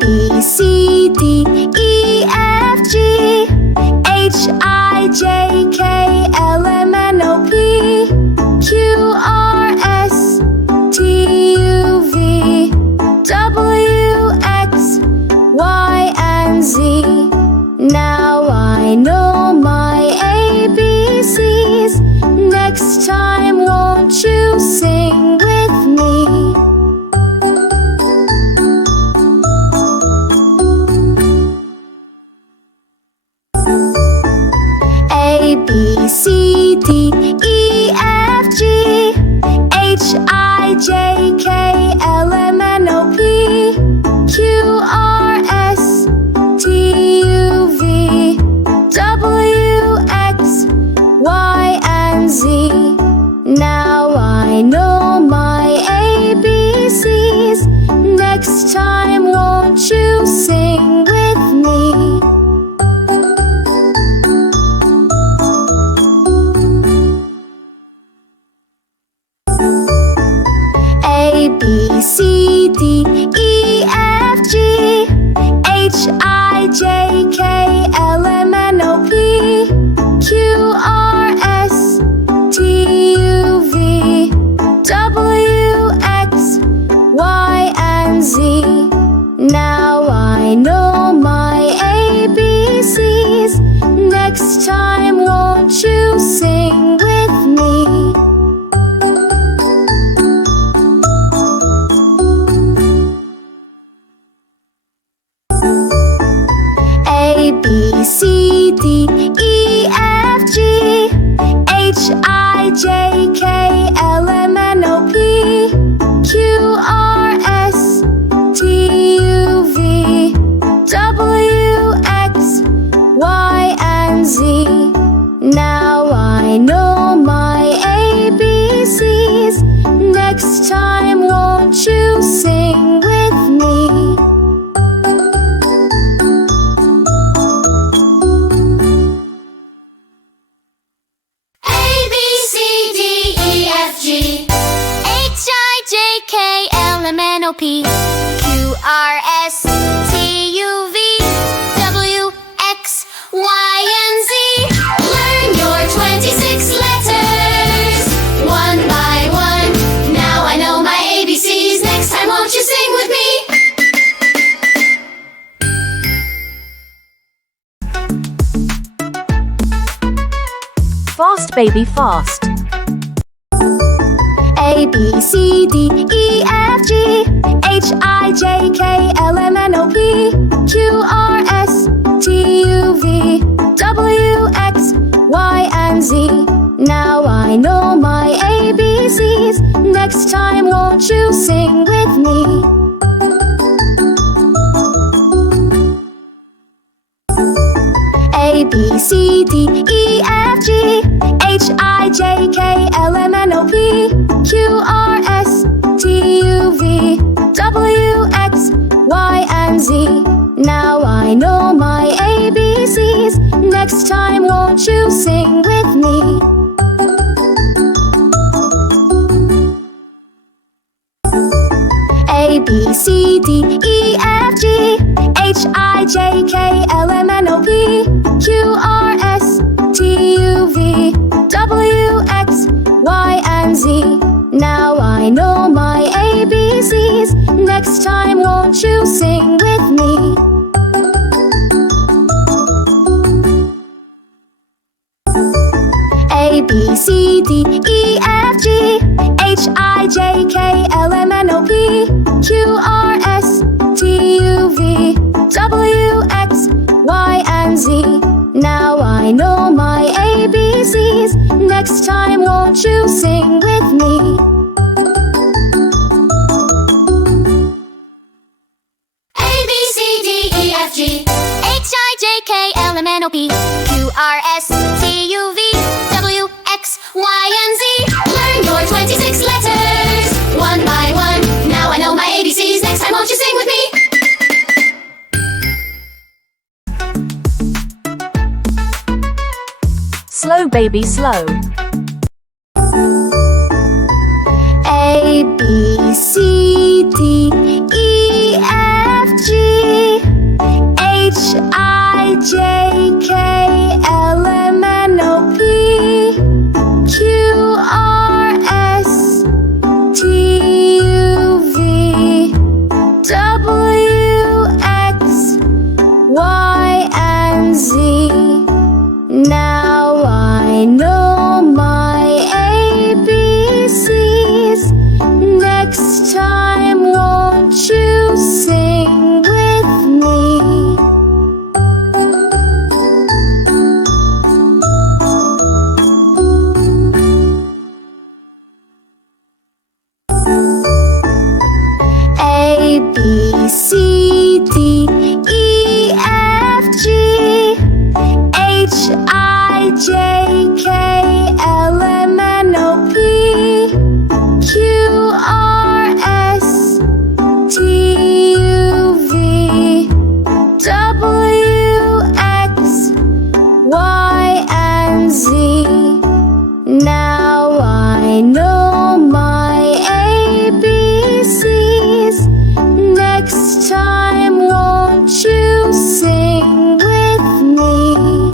B, C, D, E, F, G, H, I, J, K, L, M, N, O, P, Q, R, S, T, U, V, W, X, Y, and Z. Now I know my ABCs. Next time, won't you sing with me? A, B, C, D, E, F, G, H, I, J, K, L, M, N, O, P, Q, R, S, T, U, V, W, X, Y, and Z. Now I know my ABCs. Next time, won't you sing with me? A, B, C, D, E, F, G, H, I, J, K, L, M, N, O, P, Q, R, S, T, U, V, W, X, Y, and Z. Now I know my ABCs. Next time, won't you sing with me? A, B, C, D, E, F, G, H, I, J, K, L, M, N, O, P, Q, R, S, T, U, V, W, X, Y, and Z. Now I know my ABCs. Next time, won't you sing with me? P, Q, R, S, T, U, V, W, X, Y, and Z. Learn your 26 letters, one by one. Now I know my ABCs. Next time, won't you sing with me? Fast, baby, fast. A, B, C, D, E, F, G, H, I, J, K, L, M, N, O, P, Q, R, S, T, U, V, W, X, Y, and Z. Now I know my ABCs. Next time, won't you sing with me? A, B, C, D, E, F, G, H, I, J, K, L, M, N, O, P, Q, R, S, T, U, V, W, X, Y, and Z. Now I know my ABCs. Next time, won't you sing with me? A, B, C, D, E, F, G, H, I, J, K, L, M, N, O, P, Q, R, S, T, U, V, W, X, Y, and Z. Now I know my ABCs. Next time, won't you sing with me? A, B, C, D, E, F, G, H, I, J, K, L, M, N, O, P, Q, R, S, T, U, V, W, X, Y, and Z. Now I know my ABCs. Next time, won't you sing with me? A, B, C, D, E, F, G, H, I, J, K, L, M, N, O, P, Q, R, S, T, U, V, W, X, Y, and Z. Learn your 26 letters, one by one. Now I know my ABCs. Next time, won't you sing with me? Slow, baby, slow. A, B, C, D, E, F, G, C, D, E, F, G, H, I, J, K, L, M, N, O, P, Q, R, S, T, U, V, W, X, Y, and Z. Now I know my ABCs. Next time, won't you sing with me?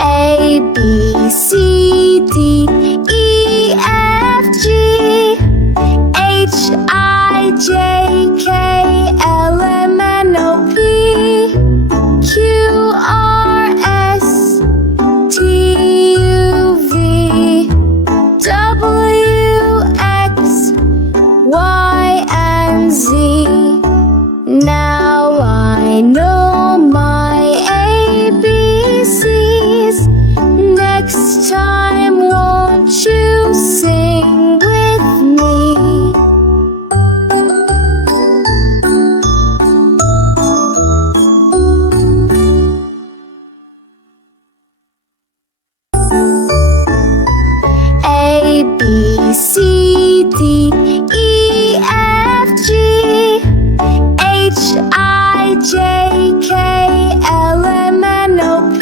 A, B, C, D, E, F, G, H, I, J, K, L, M, N, O, P, Q, R, S, T, U, V, W, X, Y, and Z. Now I know my ABCs. Next time, won't you sing with me? A, B, C, D, E, F, G, H, I, J, K, L, M, N, O, P,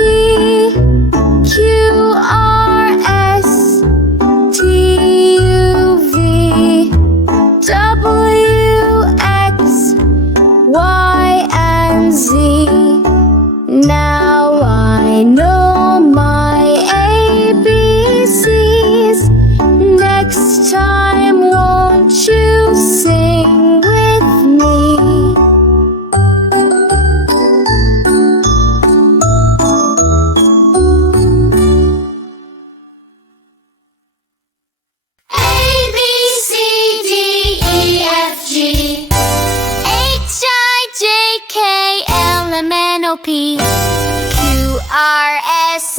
Q, R, S, T, U, V, W, X, Y, and Z. Now I know my ABCs. Next time, won't you sing with me? A, B, C, D, E, F, G, H, I, J, K, L, M, N, O, P, Q, R, S,